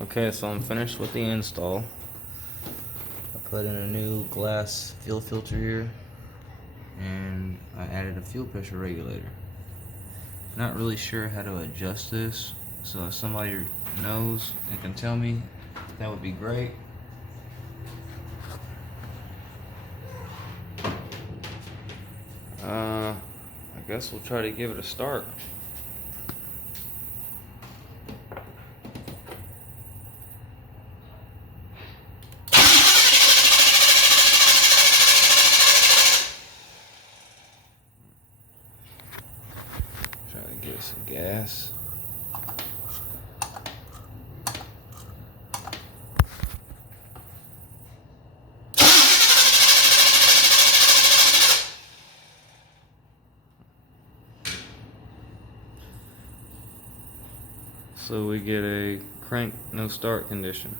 Okay, so I'm finished with the install. I put in a new glass fuel filter here, and I added a fuel pressure regulator. Not really sure how to adjust this, so if somebody knows and can tell me, that would be great. I guess we'll try to give it a start. Try to get some gas. So we get a crank no start condition.